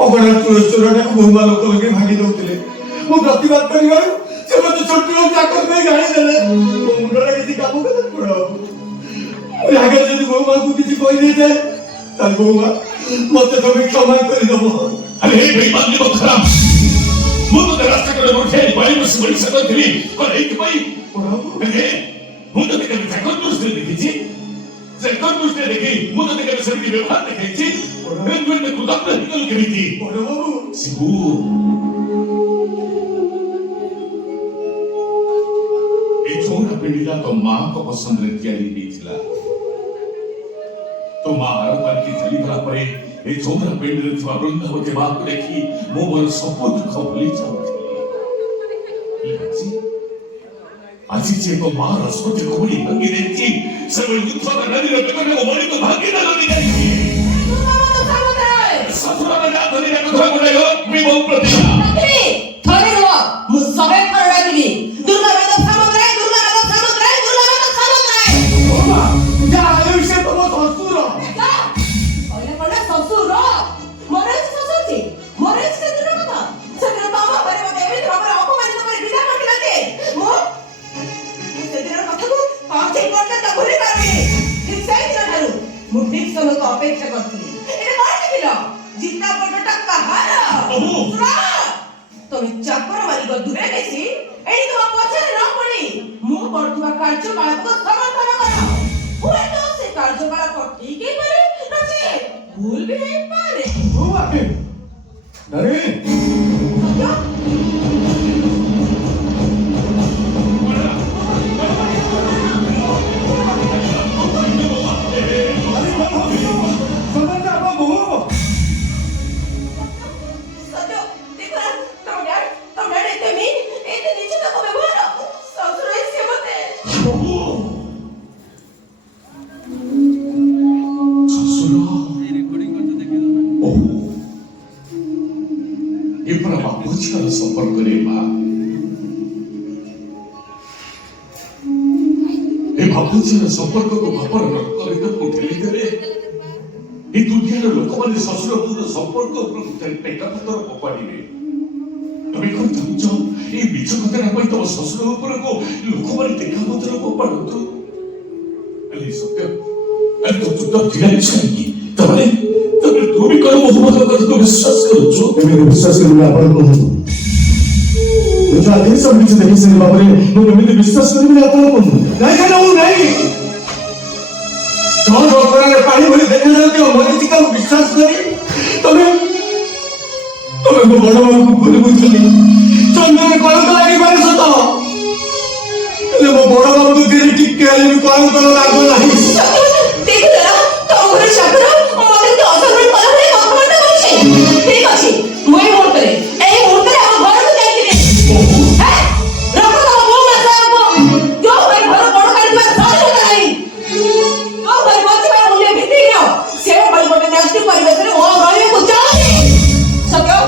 ଅଗଣା ଚୋରଟାକୁ ବହୁମା ଲୋକ ଲଗେଇ ଭାଙ୍ଗି ଦଉଥିଲେ। ମୁଁ ପ୍ରତିବାଦ କରିବାରୁ ସେ ମତେ ଛୋଟ ଚାକର ପାଇଁ ଗାଳି ଦେଲେ। ମୋ ମୁଣ୍ଡରେ କିଛି କାମ କଲେ ମୁଁ ଆଗରେ ଯଦି ବହୁମାକୁ କିଛି କହିଦେଇଥାଏ ତାହେଲେ ବହୁମା ମତେ ତମେ କ୍ଷମା କରିଦବ। अरे बेईमान लोग खराब मुझे तो रास्ते को उठे बाई में बड़ी सकल थी और एक बाई अरे मुझे तो कभी सेकंड दूसरे देखी थी सेकंड दूसरे देखी मुझे तो कभी सभी व्यवहार देखी थी मैं तो खुद अपना निकल गई थी सिबू ये छोटा पेड़िला तो माँ को पसंद रहती है बीचला तो माँ हर पल की चली भरा पड़े ये छोटा पेड़ थवा वृंदावन के बात को देखी वो मोर सब दुख भूली जाऊंगी आजी जे तो मां रसवती कोई भागी देती सब युद्ध का नदी रखते में वो मरी तो भागी ना लगी गई ससुरा ने ना धनी ना कथा बोलेगा मैं बहुत प्रतिभा नकली थोड़ी रो मुझसे कर रही दुर्गा में तो समुद्र है दुर्गा में तो समुद्र है दुर्गा में तो समुद्र है बहुमा जा आयुष्य तो वो ससुर पहले पहले ससुर मरे ससुर थी मरे से दुर्गा कथा सगळे बाबा बरे मते एवढी बाबा अपमानित करे विदा करते लागते मो सेदिन कथा को पाछे पडले तो भूली पारबे ठीक सही दिना ठारू मु ठीक समय को अपेक्षा करथली एने मार दिल जितना बड़ टक्का हार तमे चाकर मारी को दूरे बेसी एनी तो पछरे न पड़ी मु करथुवा कार्यकाल को समर्थन करा हुए तो से कार्यकाल को ठीक ही करे नचे भूल भी नहीं पारे बहुमा अरे संपर्क करे मां ए बाबूजी संपर्क को खबर न करे तो उठेली देले ए दुनिया रे लोक माने ससुर पुर संपर्क ऊपर पेटा पत्थर पपाडीबे तमे कोन जाउछ ए बिच कथा न पई तो ससुर ऊपर को लोक माने देखा पत्थर पपाडतो अले सत्य ए तो तो दिलाई छकी तबले तबे तू भी करो मोहब्बत का तो विश्वास करो जो मेरे विश्वास करना आपण को मुझे आधे सब बीच देखी से बाबा रे मैं मेरे विश्वास करने में आपण को नहीं कहना हूं नहीं तो डॉक्टर ने पानी भरी देखने लगे और मोदी का विश्वास करी तुम्हें तुम्हें को बड़ा बाबू को भूल बुझली चंद्र ने कॉल कर आगे बारे सतो ले वो बड़ा बाबू को तेरे ठीक के लिए कॉल कर लागो नहीं देख जरा तो ओरे शाकर मते तो असर में पला रे कमेंट करछे ठीक अछि मोई मुहूर्त रे एई मुहूर्त रे हम घर को जाइतिबे हैं रखो तो मो मासा को जो भाई घर बड़ काटबा साथ नहीं तो भाई बचबा मुले भीती न से भाई बटे नास्ती परिवेश रे ओ रहे को चाहे सको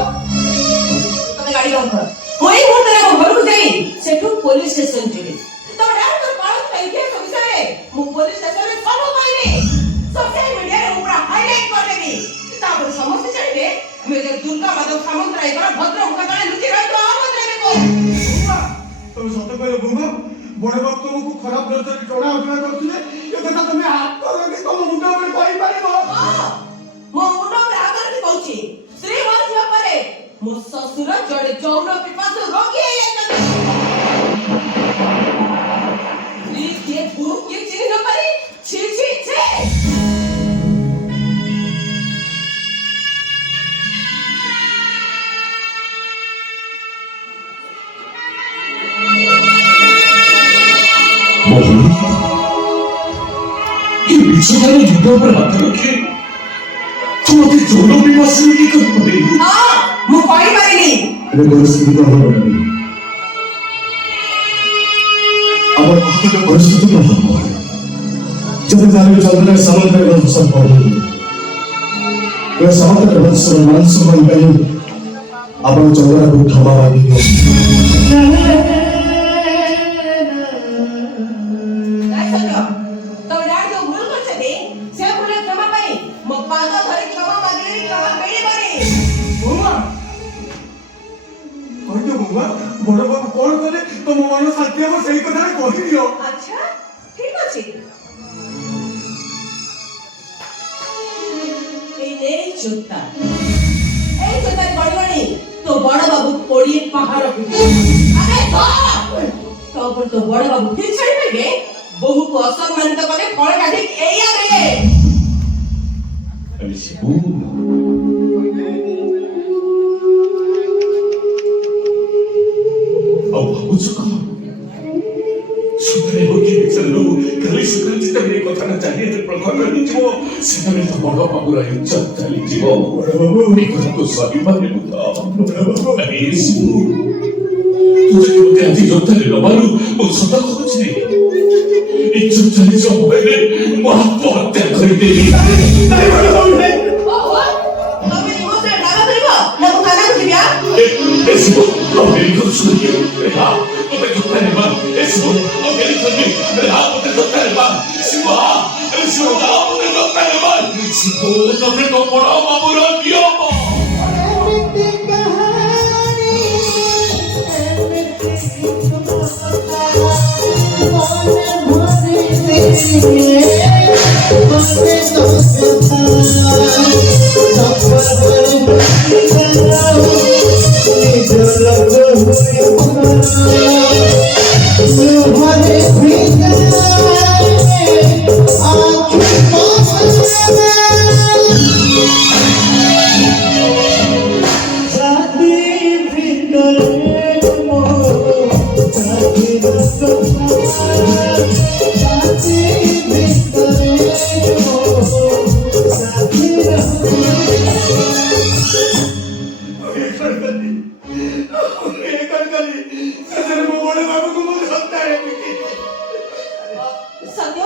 तने गाड़ी रख मोई मुहूर्त रे हम घर को जाई सेठू पुलिस स्टेशन जेबे तो यार तो बात कहि के विषय मु पुलिस स्टेशन में सब पाइले सोशल मीडिया रे पूरा हाईलाइट कर देबी तापर समस्त चाहिए मैं जे दुर्गा माधव सामंतराय का भद्र मुखदाने लुचि रही तो आमंत्रण में को तुम सत कहलो बुमा बड़े बाप तुमको खराब नजर टोना उठा करथले ए कथा तुम्हें हाथ कर के तुम मुंडा में कहि पारिबो मो मुंडा में हाथ कर कहूची श्री मान जिया परे मो ससुर जड़े जौन पिपास रोगी है ये भूख के चिन्ह न परी छी छी छी ये बिछोने जुटो पर हाथ रखे तुम अति जोरों में मसले की कर पड़ेगी हां मु पाई पारिनी अरे परिस्थिति तो हो रही अब आपके परिस्थिति तो हो जब जाने चलने समुद्र में सब हो वे समुद्र में सब मानस में गए अब चलना को ठमा वाली है ମୋ ମନ ଶାନ୍ତି ହେବ ସେଇ କଥାରେ କହିଦିଅ। ଆଚ୍ଛା ଠିକ ଅଛି এই জোতা গড়গড়ি তো বড় বাবু পড়িয়ে পাহাড় আরে তখন তো বড় বাবু ঠিক ছাড়ি পাইবে বহুকে অসম্মানিত করে ফলটা ঠিক এই আবে আরে শিবু ଆଉ ଭାବୁଛୁ କଣ ସକାଳେ ହୋଇ ଚାଲୁ କାଲି ସକାଳେ ଯେତେବେଳେ ଏ କଥାଟା ଚାରିଆଡ଼େ ପ୍ରକଟ ହେଇଯିବ ସେତେବେଳେ ତ ବଡ଼ ବାବୁର ଇଜ୍ଜତ ଚାଲିଯିବ ଏ କଥାକୁ ସହିପାରିବୁ ତ ଆରେ ଶିବୁ ତୁ ଯଦି ମୋତେ ଆଜି ଯୋଦ୍ଧାରେ ନବାରୁ ମୁଁ ସତ କହୁଛି ଇଜ୍ଜତ ଚାଲିଯିବ ବୋଇଲେ ମୁଁ ଆତ୍ମହତ୍ୟା କରିଦେବି ନାଇଁ ବଡ଼ ବାବୁ ନାଇଁ। ତମେ ନିମନ୍ତ୍ରଣ ଡାକ କରିବ ନା ମୁଁ ଖାନା କରିବି Esibo, Amerika Suriye, Reha, Ote Kotareba, Esibo, Amerika Suriye, Reha, Ote Kotareba, Esibo, Esibo, Ote Kotareba, Esibo, Ote Kotareba, Mamura Diyomo. ସତ୍ୟ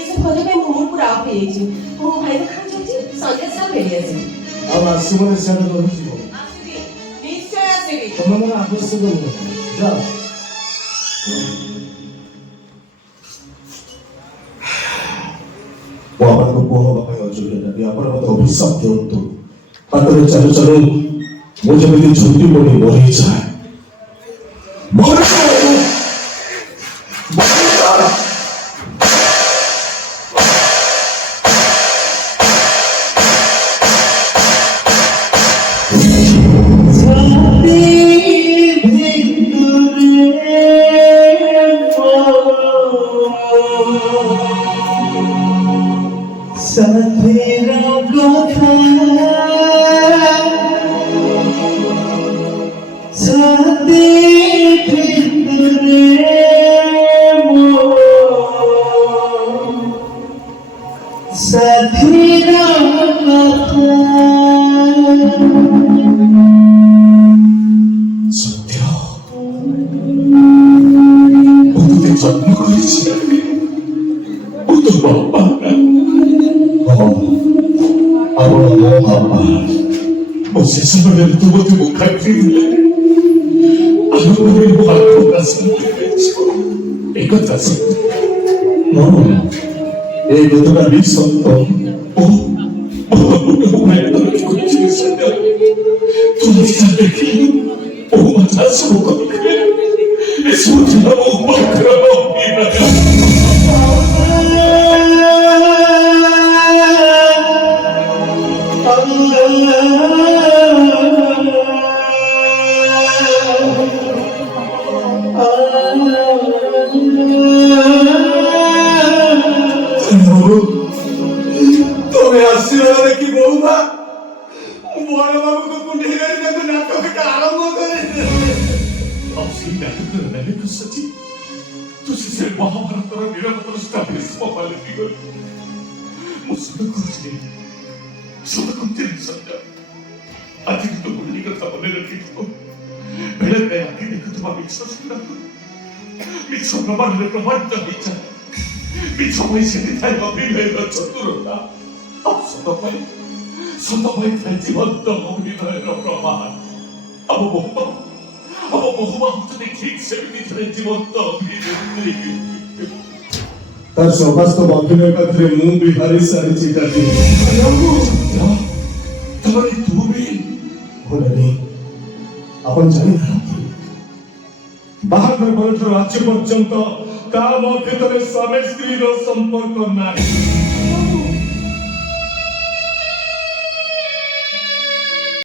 ଏସବୁ କରିବା ପାଇଁ ମୁଁ ପୁରା ଅଫ୍ ହେଇଯାଇଛି ମୋ ଭାଇ ତ ଖାଇ ଯାଉଛି ସନ୍ଧ୍ୟା ସାରା ଫେରି ଆସିବି ଆଉ ଆସିବନି ସିଆଡ଼େ ରହିଯିବ। ଆସିବି ନିଶ୍ଚୟ ଆସିବି ତମେ ମୋର ଆବଶ୍ୟକ ନୁହଁ ଯାଅ। ମୁଁ ଆପଣଙ୍କ ପୁଅ ହେବା ପାଇଁ ଅଯୋଗ୍ୟ ନାହିଁ ଆପଣ ମୋତେ ଅଭିଶାପ ଦିଅନ୍ତୁ ପାଖରେ ଚାଲୁ ଚାଲୁ ମୁଁ ଯେମିତି ଝୁଣ୍ଟି ପଡ଼ି ମରିଯାଏ যত্ন করেছি ও তো বাবা আমার বাবা ও সে সময় তোমাকে মুখা ফিরলে আমি প্রকাশ করতে পেরেছি এই কথা এই কথাটা নিঃসত্য ও তুমি দেখি ও মাথা শুরু করে escucha un macro ତମେ ଆସିବାର ଦେଖି ବୋଉମା ବଡ଼ ବାବୁଙ୍କ କୁଣ୍ଡେଇ ଗାଡ଼ି ତାକୁ ନାଟକଟା ଆରମ୍ଭ କରିଦେଲେ। Aussie natukar naik saji, tu sisi Mahabharata niramata stabilis papale figure. Musuh kurci saja. Adi itu boleh kata boleh lagi tu. Bela kaya adi itu tu mabiksa sudah tu. Miksa praman le praman tak bicara. Miksa mai sini thay api le chaturata. Ab sotapai thay jiwan tak mungkin thay praman. Abu bohong. Apa bohong tu ঠিক সেমিতি ধরে জীবন্ত তার সমস্ত বন্ধনের কাছে মুখ বিহারি সারিছি কাজে তাহলে তুমি বলেনি আপন জানি না ବାହାଘର ପରଠାରୁ ଆଜି ପର୍ଯ୍ୟନ୍ତ ତା ମୋ ଭିତରେ ସ୍ୱାମୀ ସ୍ତ୍ରୀର ସମ୍ପର୍କ ନାହିଁ।